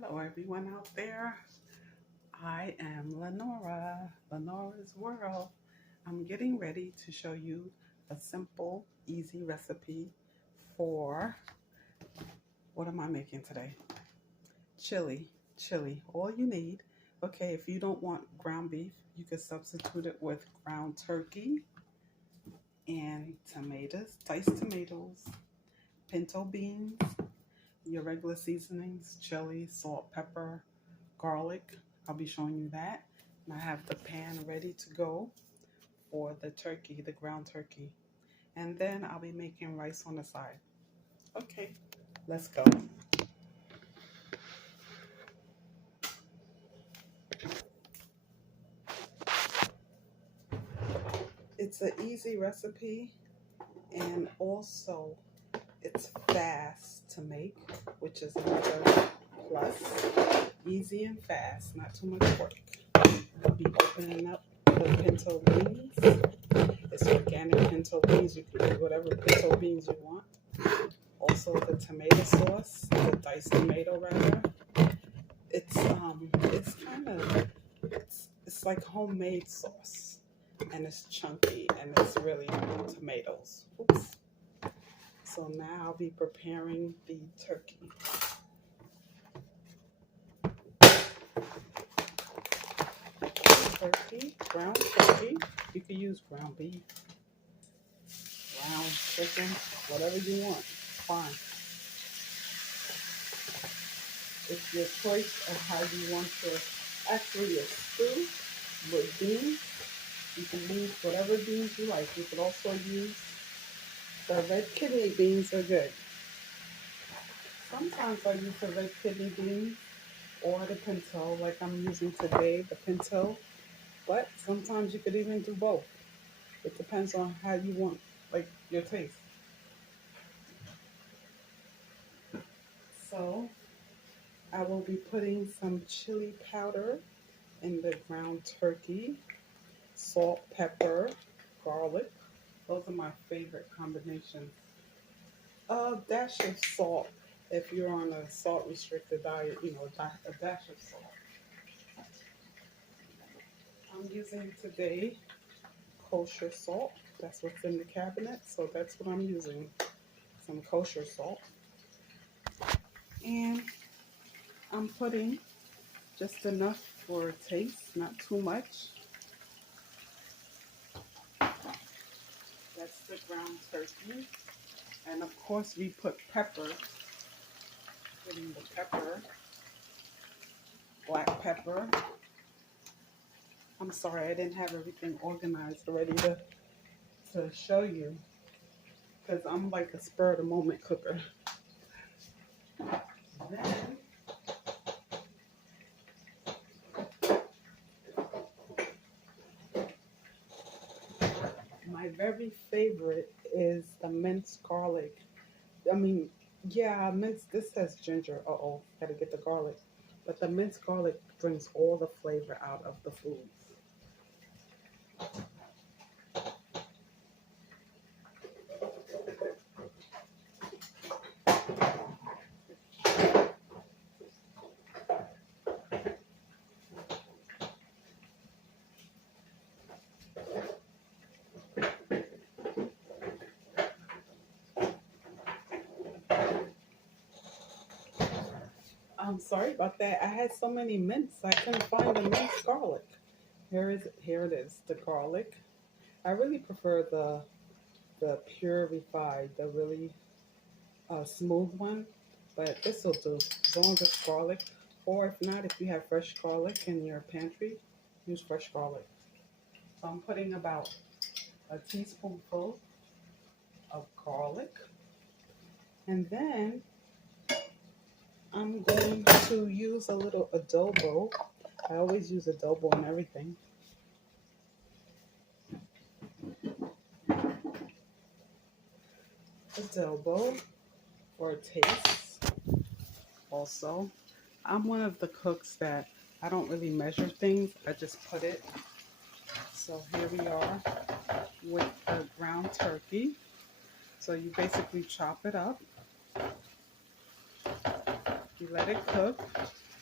Hello everyone out there. I am Lenora's World. I'm getting ready to show you a simple, easy recipe for, what am I making today? Chili. All you need. Okay, if you don't want ground beef, you can substitute it with ground turkey and tomatoes, diced tomatoes, pinto beans, your regular seasonings, chili, salt, pepper, garlic. I'll be showing you that. And I have the pan ready to go for the turkey, the ground turkey. And then I'll be making rice on the side. Okay, let's go. It's an easy recipe, and also it's fast to make, which is another plus. Easy and fast, not too much work. I'll be opening up the pinto beans. It's organic pinto beans. You can use whatever pinto beans you want. Also the tomato sauce, the diced tomato rather. It's kind of it's like homemade sauce, and it's chunky and it's really tomatoes. Oops. So now I'll be preparing the turkey. Ground turkey. You can use ground beef, ground chicken, whatever you want. Fine. It's your choice of how you want your, actually a stew with beans. You can use whatever beans you like. You could also use the red kidney beans are good. Sometimes I use the red kidney beans or the pinto, like I'm using today, the pinto. But sometimes you could even do both. It depends on how you want, like, your taste. So I will be putting some chili powder in the ground turkey, salt, pepper, garlic. Those are my favorite combinations. A dash of salt if you're on a salt restricted diet, a dash of salt. I'm using today kosher salt. That's what's in the cabinet, so that's what I'm using. Some kosher salt. And I'm putting just enough for taste, not too much. That's the ground turkey. And of course we put pepper. Putting the pepper, black pepper. I'm sorry, I didn't have everything organized ready to show you, because I'm like a spur of the moment cooker. Then my very favorite is the minced garlic. This has ginger. Gotta get the garlic. But the minced garlic brings all the flavor out of the foods. I'm sorry about that. I had so many mints, I couldn't find the minced garlic. Here it is, the garlic. I really prefer the purified, the really smooth one, but this will do as long as it's garlic. Or if not, if you have fresh garlic in your pantry, use fresh garlic. So I'm putting about a teaspoonful of garlic, and then I'm going to use a little adobo. I always use adobo and everything. Adobo for a taste. Also, I'm one of the cooks that I don't really measure things. I just put it. So here we are with the ground turkey. So you basically chop it up. You let it cook.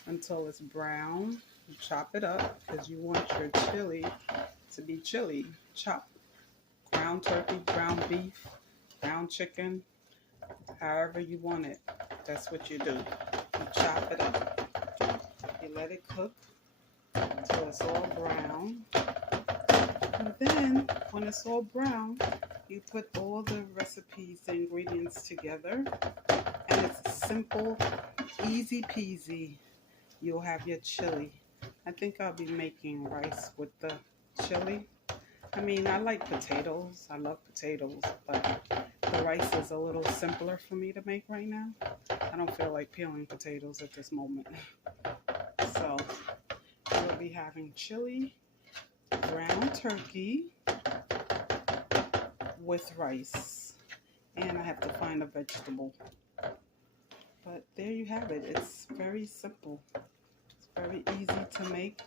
until it's brown. You chop it up because you want your chili to be chili. Chop ground turkey, ground beef, ground chicken, however you want it. That's what you do. You chop it up. You let it cook until it's all brown. And then when it's all brown, you put all the recipes, the ingredients together. And it's simple, easy peasy. You'll have your chili. I think I'll be making rice with the chili. I mean, I like potatoes. I love potatoes, but the rice is a little simpler for me to make right now. I don't feel like peeling potatoes at this moment. So we'll be having chili, ground turkey with rice. And I have to find a vegetable. But there you have it. It's very simple. It's very easy to make,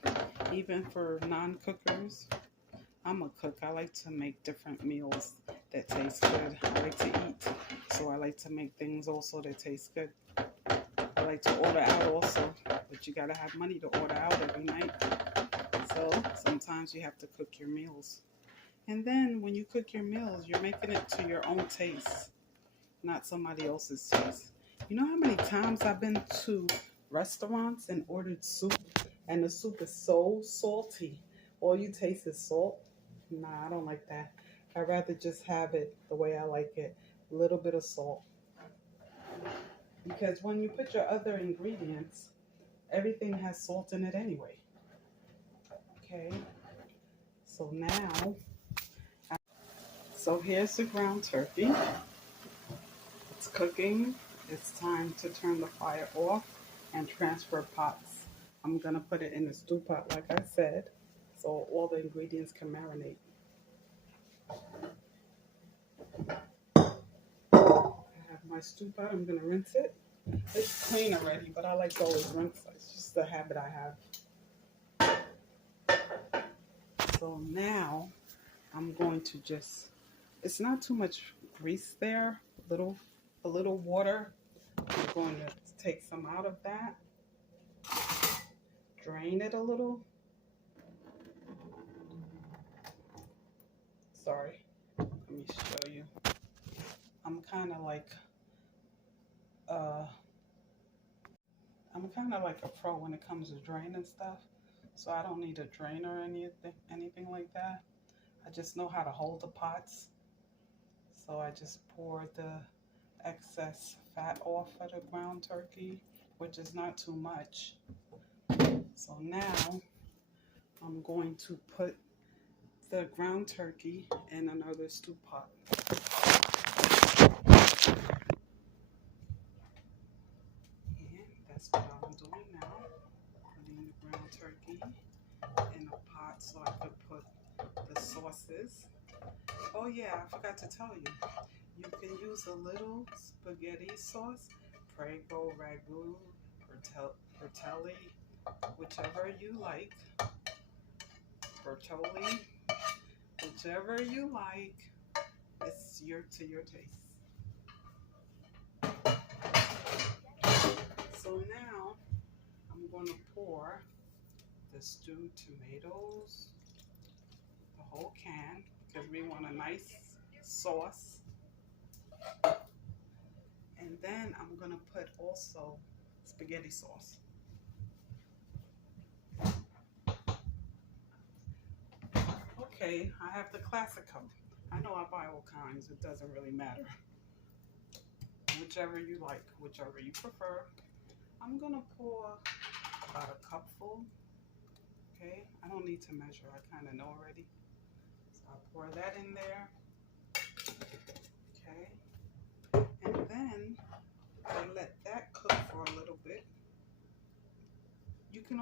even for non-cookers. I'm a cook. I like to make different meals that taste good. I like to eat, so I like to make things also that taste good. I like to order out also, but you gotta have money to order out every night. So sometimes you have to cook your meals. And then when you cook your meals, you're making it to your own taste, not somebody else's taste. You know how many times I've been to restaurants and ordered soup, and the soup is so salty. All you taste is salt. Nah, I don't like that. I'd rather just have it the way I like it. A little bit of salt. Because when you put your other ingredients, everything has salt in it anyway. Okay. So now, here's the ground turkey. It's cooking. It's time to turn the fire off and transfer pots. I'm going to put it in a stew pot, like I said, so all the ingredients can marinate. I have my stew pot. I'm going to rinse it. It's clean already, but I like to always rinse it. It's just a habit I have. So now I'm going to just, it's not too much grease there, a little water. I'm going to take some out of that, drain it a little. Sorry, let me show you. I'm kind of like a pro when it comes to draining stuff, so I don't need a drainer or anything like that. I just know how to hold the pots, so I just pour the excess fat off of the ground turkey, which is not too much. So now I'm going to put the ground turkey in another stew pot. And that's what I'm doing now. Putting the ground turkey in a pot so I could put the sauces. Oh yeah, I forgot to tell you. You can use a little spaghetti sauce, Prego, Ragu, Bertelli, whichever you like. Bertolli, whichever you like. It's to your taste. So now I'm going to pour the stewed tomatoes, the whole can, because we want a nice sauce. And then I'm going to put also spaghetti sauce. Okay, I have the classico. I know I buy all kinds. It doesn't really matter. Whichever you like, whichever you prefer. I'm going to pour about a cupful. Okay, I don't need to measure. I kind of know already. So I'll pour that in there. Okay, and then I let that cook for a little bit. You can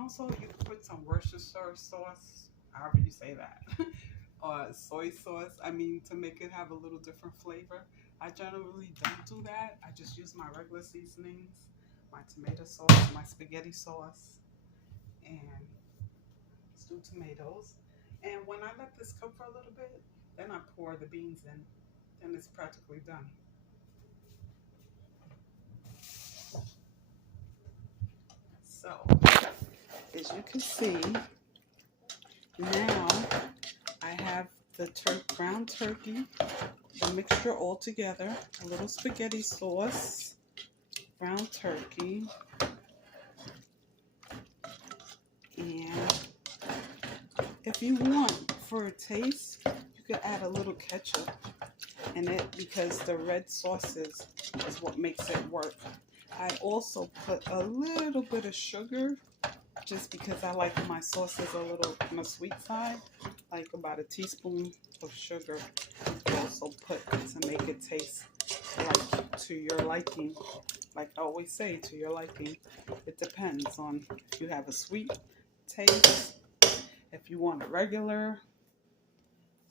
put some Worcestershire sauce, however you say that, or soy sauce. I mean, to make it have a little different flavor. I generally don't do that. I just use my regular seasonings, my tomato sauce, my spaghetti sauce, and stewed tomatoes. And when I let this cook for a little bit, then I pour the beans in. Then it's practically done. So, as you can see, now I have the ground turkey, the mixture all together, a little spaghetti sauce, ground turkey, and if you want for a taste, you could add a little ketchup in it because the red sauces is what makes it work. I also put a little bit of sugar just because I like my sauces a little on the sweet side, like about a teaspoon of sugar. You can also put to make it taste like to your liking. Like I always say, to your liking. It depends on if you have a sweet taste, if you want a regular.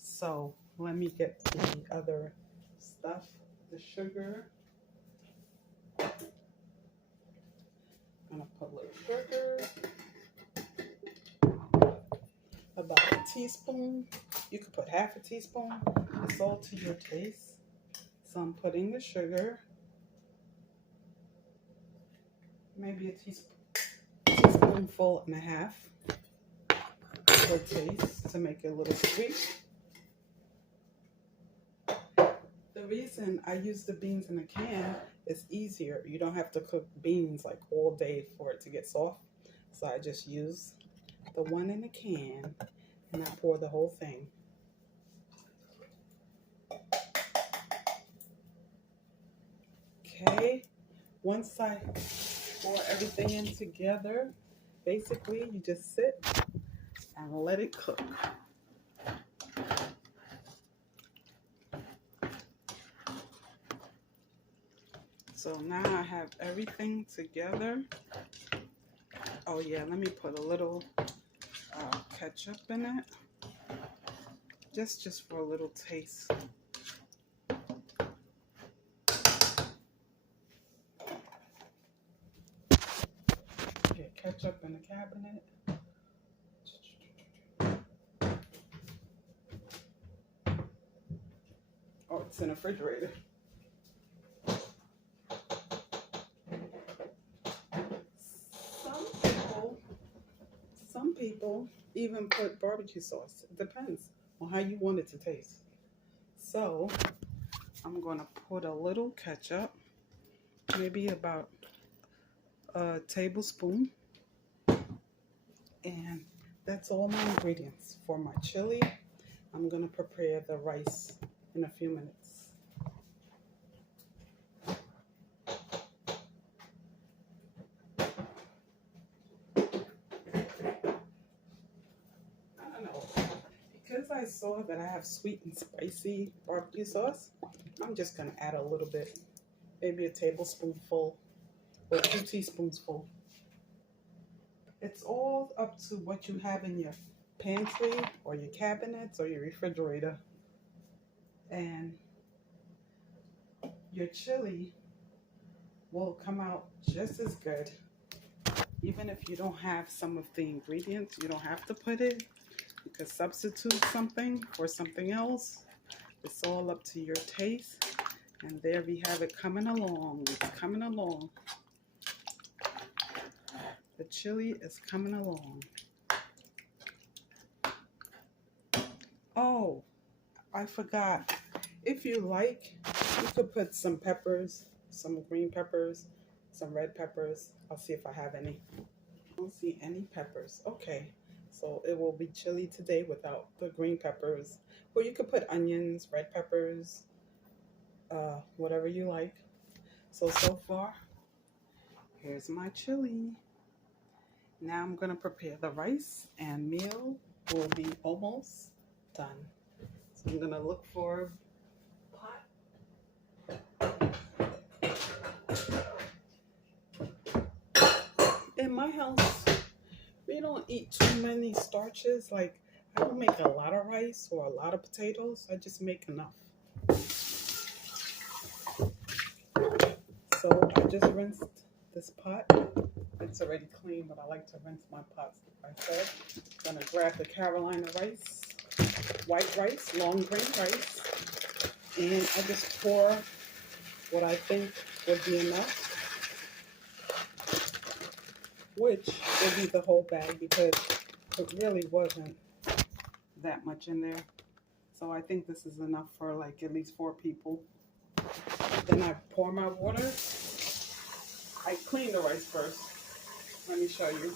So let me get the other stuff, the sugar. I'm gonna put a little sugar. About a teaspoon. You could put half a teaspoon. It's all to your taste. So I'm putting the sugar. Maybe a teaspoonful and a half for taste to make it a little sweet. The reason I use the beans in a can is easier. You don't have to cook beans like all day for it to get soft. So I just use the one in a can and I pour the whole thing. Okay, once I pour everything in together, basically you just sit and let it cook. So now I have everything together. Oh yeah, let me put a little ketchup in it, just for a little taste. Get ketchup in the cabinet. Oh, it's in the refrigerator. Some people even put barbecue sauce. It depends on how you want it to taste. So I'm going to put a little ketchup, maybe about a tablespoon. And that's all my ingredients for my chili. I'm going to prepare the rice in a few minutes. Because I saw that I have sweet and spicy barbecue sauce, I'm just going to add a little bit, maybe a tablespoonful or 2 teaspoons full. It's all up to what you have in your pantry or your cabinets or your refrigerator. And your chili will come out just as good. Even if you don't have some of the ingredients, you don't have to put it. You can substitute something for something else. It's all up to your taste. And there we have it coming along. It's coming along. The chili is coming along. Oh, I forgot. If you like, you could put some peppers, some green peppers, some red peppers. I'll see if I have any. I don't see any peppers. Okay. So it will be chili today without the green peppers. Or you could put onions, red peppers, whatever you like. So far, here's my chili. Now I'm going to prepare the rice and meal will be almost done. So I'm going to look for a pot. In my house, we don't eat too many starches. Like, I don't make a lot of rice or a lot of potatoes. I just make enough. So I just rinsed this pot. It's already clean, but I like to rinse my pots, like I said. I'm going to grab the Carolina rice, white rice, long grain rice. And I just pour what I think would be enough. which will be the whole bag because it really wasn't that much in there. So I think this is enough for like at least 4 people. Then I pour my water. I clean the rice first. Let me show you.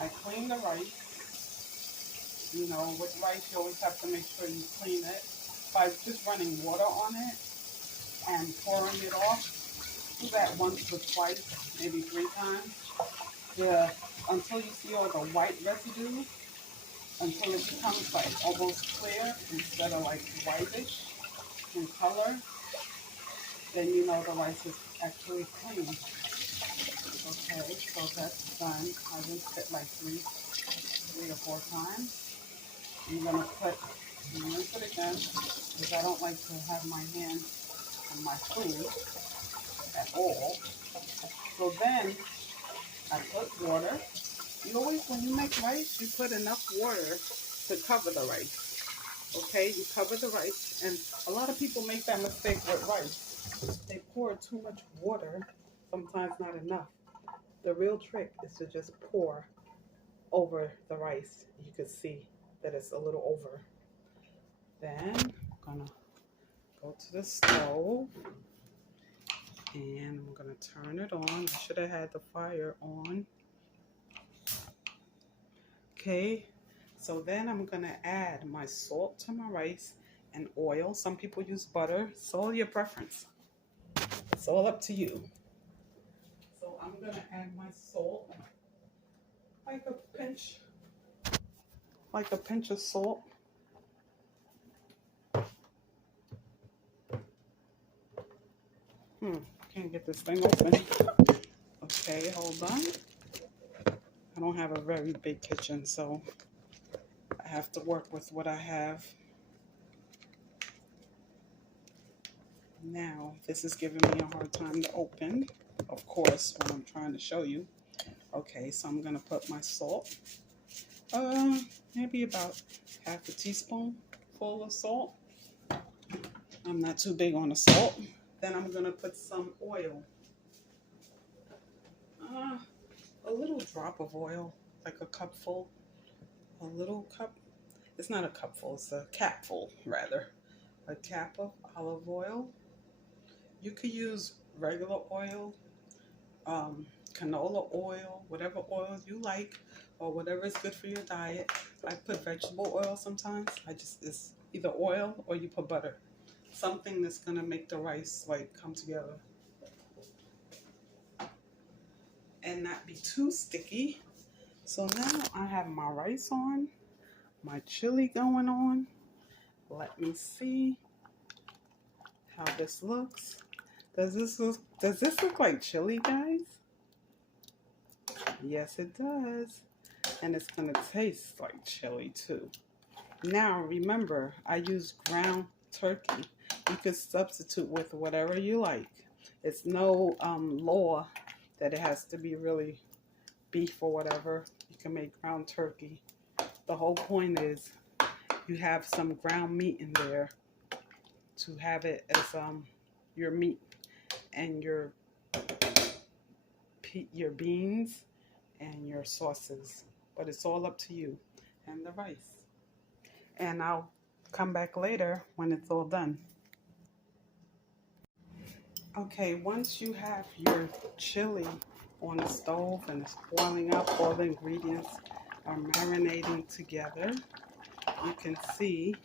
I clean the rice. You know, with rice, you always have to make sure you clean it by just running water on it and pouring it off. Do that once or twice, maybe 3 times. Yeah, until you see all the white residue, until it becomes like almost clear instead of like whitish in color, then you know the rice is actually clean. Okay, so that's done. I rinsed it like 3 or 4 times. I'm gonna rinse it again because I don't like to have my hands on my food at all. So then I put water. You always, when you make rice, you put enough water to cover the rice. Okay, you cover the rice, and a lot of people make that mistake with rice. They pour too much water, sometimes not enough. The real trick is to just pour over the rice. You can see that it's a little over. Then I'm gonna go to the stove and I'm gonna turn it on. I should have had the fire on. Okay, so then I'm gonna add my salt to my rice and oil. Some people use butter. It's all your preference. It's all up to you. So I'm gonna add my salt, like a pinch of salt. Can't get this thing open. Okay, hold on. I don't have a very big kitchen, so I have to work with what I have. Now, this is giving me a hard time to open, of course, when I'm trying to show you. Okay, so I'm gonna put my salt. Maybe about half a teaspoon full of salt. I'm not too big on the salt. Then I'm gonna put some oil. A little drop of oil, like a cupful. A little cup. It's not a cupful, it's a capful, rather. A cap of olive oil. You could use regular oil, canola oil, whatever oil you like, or whatever is good for your diet. I put vegetable oil sometimes. It's either oil or you put butter. Something that's gonna make the rice like come together and not be too sticky. So now I have my rice on, my chili going on. Let me see how this looks. Does this look like chili, guys? Yes, it does. And it's gonna taste like chili too. Now remember, I use ground turkey. You could substitute with whatever you like. It's no law that it has to be really beef or whatever. You can make ground turkey. The whole point is you have some ground meat in there to have it as your meat and your beans and your sauces. But it's all up to you and the rice. And I'll come back later when it's all done. Okay, once you have your chili on the stove and it's boiling up, all the ingredients are marinating together, you can see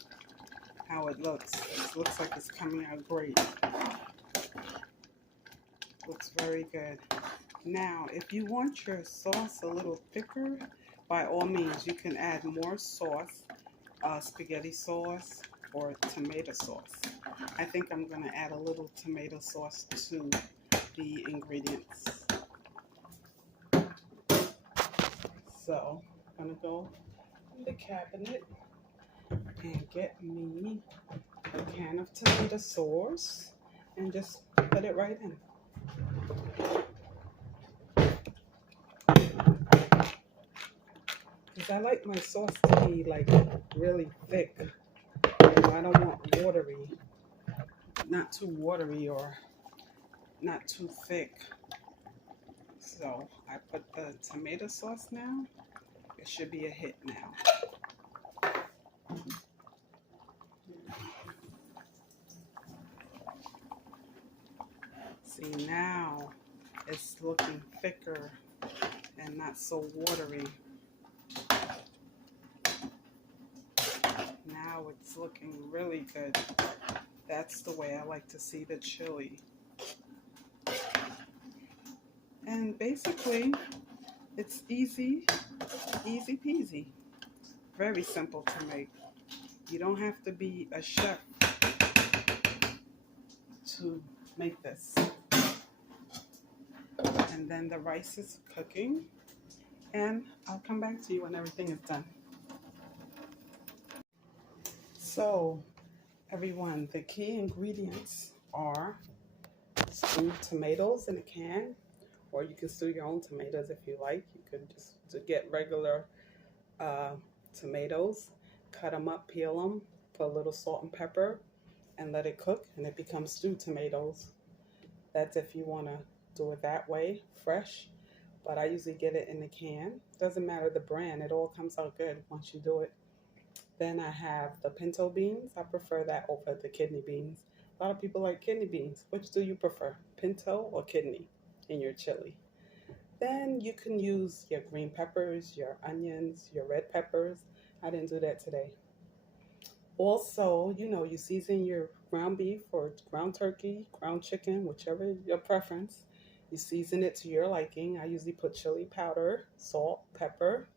how it looks. It looks like it's coming out great. Looks very good. Now, if you want your sauce a little thicker, by all means, you can add more sauce, spaghetti sauce or tomato sauce. I think I'm going to add a little tomato sauce to the ingredients. So, I'm going to go in the cabinet and get me a can of tomato sauce and just put it right in. Because I like my sauce to be like really thick. I don't want watery, not too watery or not too thick. So I put the tomato sauce now. It should be a hit now. See, now it's looking thicker and not so watery. Now it's looking really good. That's the way I like to see the chili. And basically, it's easy peasy. Very simple to make. You don't have to be a chef to make this. And then the rice is cooking, and I'll come back to you when everything is done. So, everyone, the key ingredients are stewed tomatoes in a can, or you can stew your own tomatoes if you like. You could just get regular tomatoes, cut them up, peel them, put a little salt and pepper, and let it cook, and it becomes stewed tomatoes. That's if you want to do it that way, fresh. But I usually get it in the can. Doesn't matter the brand, it all comes out good once you do it. Then I have the pinto beans. I prefer that over the kidney beans. A lot of people like kidney beans. Which do you prefer, pinto or kidney in your chili? Then you can use your green peppers, your onions, your red peppers. I didn't do that today. Also, you season your ground beef or ground turkey, ground chicken, whichever your preference. You season it to your liking. I usually put chili powder, salt, pepper,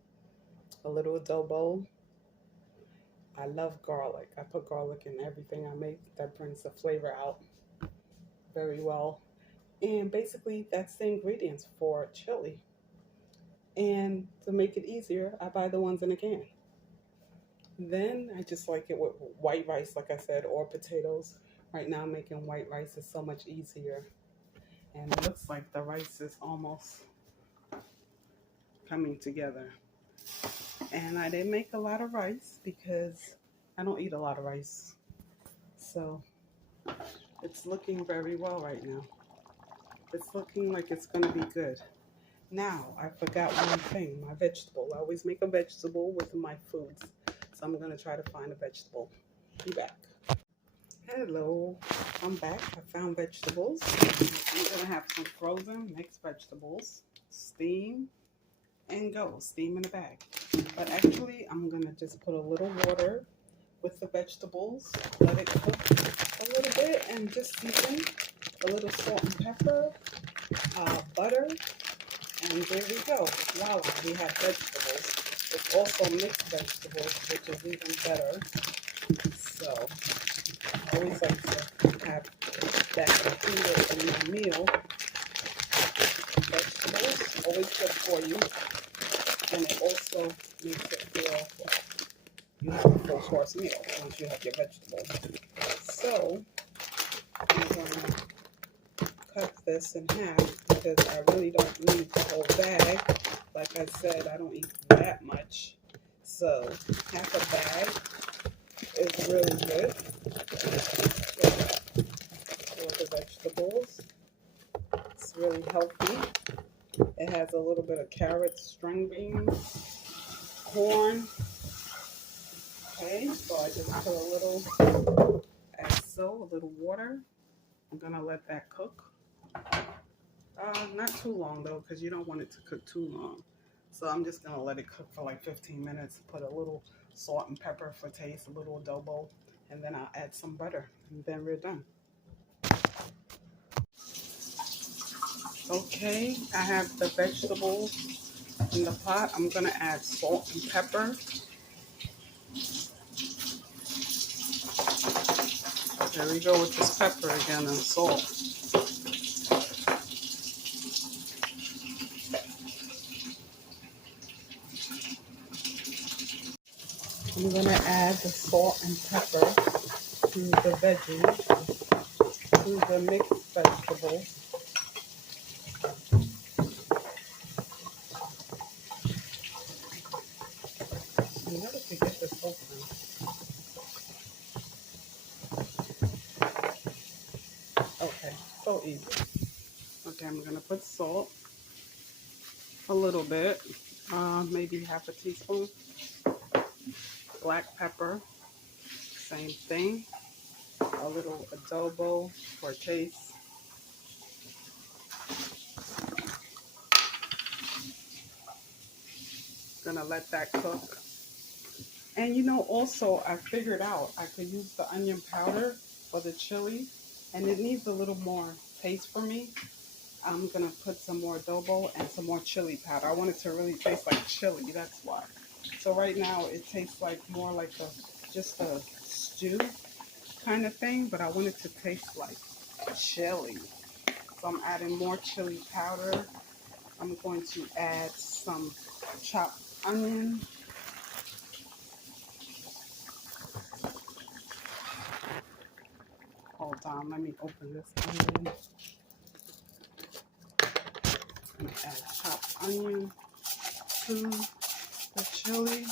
a little adobo. I love garlic. I put garlic in everything I make. That brings the flavor out very well. And basically, that's the ingredients for chili. And to make it easier, I buy the ones in a can. Then I just like it with white rice, like I said, or potatoes. Right now, making white rice is so much easier. And it looks like the rice is almost coming together. And I didn't make a lot of rice because I don't eat a lot of rice. So it's looking very well right now. It's looking like it's going to be good. Now, I forgot one thing, my vegetable. I always make a vegetable with my foods. So I'm going to try to find a vegetable. Be back. Hello, I'm back. I found vegetables. I'm going to have some frozen mixed vegetables. Steam and go. Steam in a bag. But actually, I'm going to just put a little water with the vegetables. Let it cook a little bit and just season. A little salt and pepper, butter, and there we go. Voila, we have vegetables. It's also mixed vegetables, which is even better. So, I always like to have that included in my meal. Vegetables, always good for you. And it also makes it feel like you have a full course meal once you have your vegetables. So, I'm going to cut this in half because I really don't need the whole bag. Like I said, I don't eat that much. So half a bag is really good for the vegetables. It's really healthy. It has a little bit of carrots, string beans, corn. Okay, so I just put a little, as so, a little water. I'm gonna let that cook. Not too long though, because you don't want it to cook too long. So I'm just gonna let it cook for like 15 minutes. Put a little salt and pepper for taste, a little adobo, and then I'll add some butter, and then we're done. Okay, I have the vegetables in the pot. I'm gonna add salt and pepper. There we go with this pepper again and salt. I'm going to add the salt and pepper to the veggies, to the mixed vegetables. I never could get this open. Okay, so easy. Okay, I'm going to put salt. a little bit, maybe half a teaspoon. Black pepper, same thing. A little adobo for taste. Gonna let that cook. And you know, also I figured out I could use the onion powder for the chili, and it needs a little more taste for me. I'm gonna put some more adobo and some more chili powder. I want it to really taste like chili, that's why. So right now it tastes like more like just a stew kind of thing, but I want it to taste like chili. So I'm adding more chili powder. I'm going to add some chopped onion. Hold on, let me open this onion. And add chopped onion to the chili.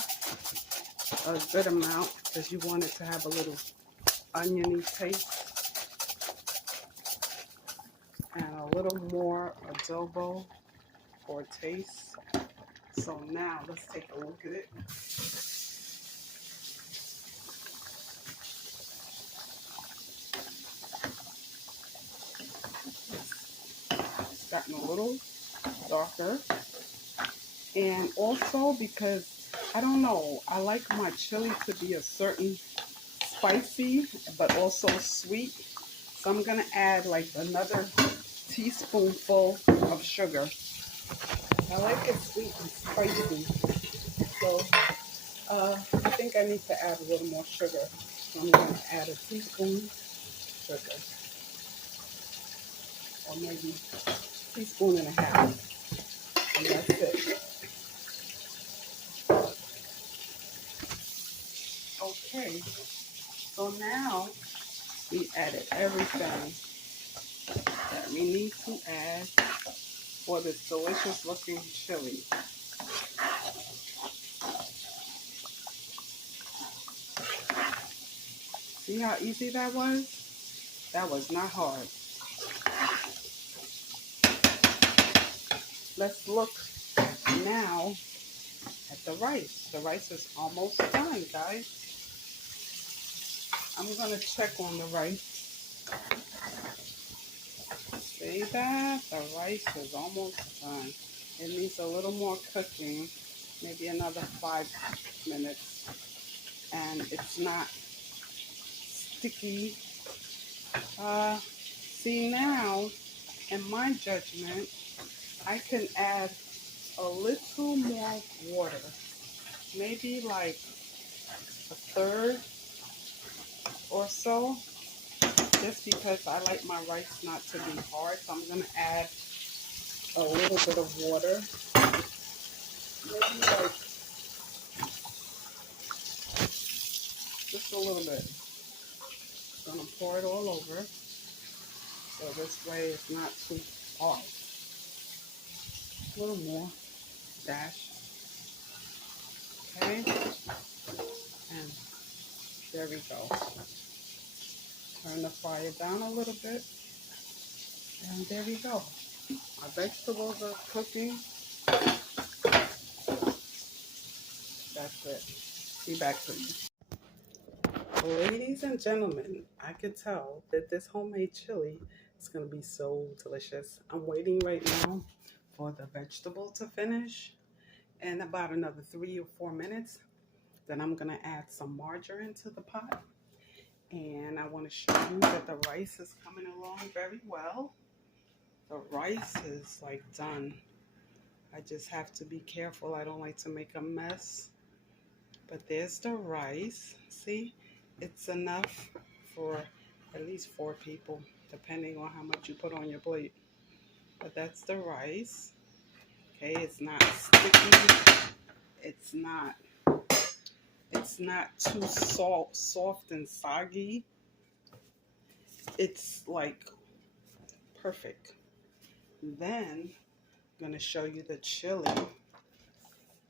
A good amount because you want it to have a little oniony taste. And a little more adobo for taste. So now let's take a look at it. It's gotten a little darker. And also because, I don't know, I like my chili to be a certain spicy, but also sweet. So I'm going to add like another teaspoonful of sugar. I like it sweet and spicy. So I think I need to add a little more sugar. So I'm going to add a teaspoon sugar. Or maybe a teaspoon and a half. And that's it. Okay. So now we added everything that we need to add for this delicious looking chili. See how easy that was? That was not hard. Let's look now at the rice. The rice is almost done, guys. I'm going to check on the rice. See that? The rice is almost done. It needs a little more cooking, maybe another 5 minutes. And it's not sticky. See now, in my judgment, I can add a little more water. Maybe like a third or so. Just because I like my rice not to be hard. So I'm going to add a little bit of water. Maybe like just a little bit. I'm going to pour it all over. So this way it's not too hard. A little more. Dash. Okay. And there we go. Turn the fire down a little bit. And there we go. My vegetables are cooking. That's it. Be back to you. Ladies and gentlemen, I could tell that this homemade chili is going to be so delicious. I'm waiting right now for the vegetable to finish. In about another 3 or 4 minutes, then I'm going to add some margarine to the pot. And I want to show you that the rice is coming along very well. The rice is like done. I just have to be careful. I don't like to make a mess. But there's the rice. See? It's enough for at least 4 people, depending on how much you put on your plate. But that's the rice. Okay, it's not sticky. It's not too soft and soggy. It's like perfect. Then I'm gonna show you the chili,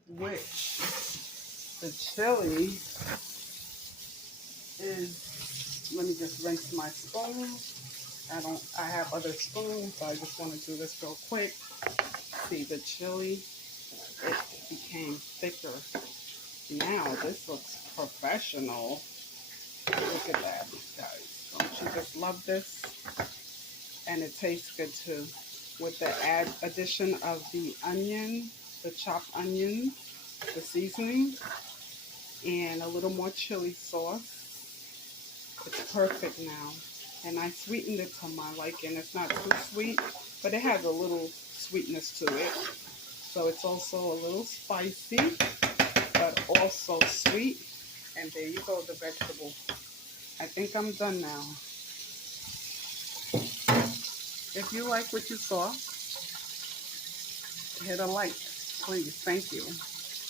which the chili is, let me just rinse my spoon. I have other spoons, so I just want to do this real quick. See the chili it became thicker. Now this looks professional. Look at that, guys. Don't you just love this? And it tastes good too. With the addition of the onion, the chopped onion, the seasoning, and a little more chili sauce. It's perfect now. And I sweetened it to my liking. It's not too sweet, but it has a little sweetness to it. So it's also a little spicy, but also sweet. And there you go, the vegetable. I think I'm done now. If you like what you saw, hit a like, please. Thank you.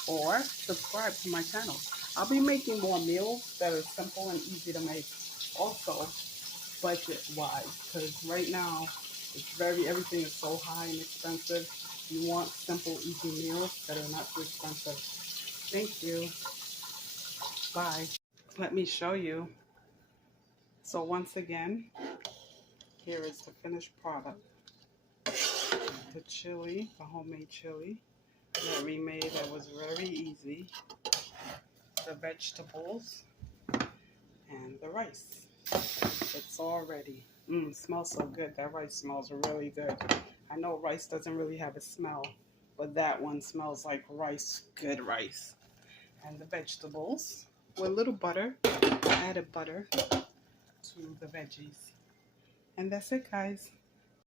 Or subscribe to my channel. I'll be making more meals that are simple and easy to make. Also, budget-wise, because right now everything is so high and expensive. You want simple, easy meals that are not too expensive. Thank you. Bye. Let me show you. So once again, here is the finished product. The chili, the homemade chili that we made that was very easy. The vegetables and the rice. It's all ready. Smells so good. That rice smells really good. I know rice doesn't really have a smell, but that one smells like rice, good rice. And the vegetables with a little butter. I added butter to the veggies. And that's it, guys.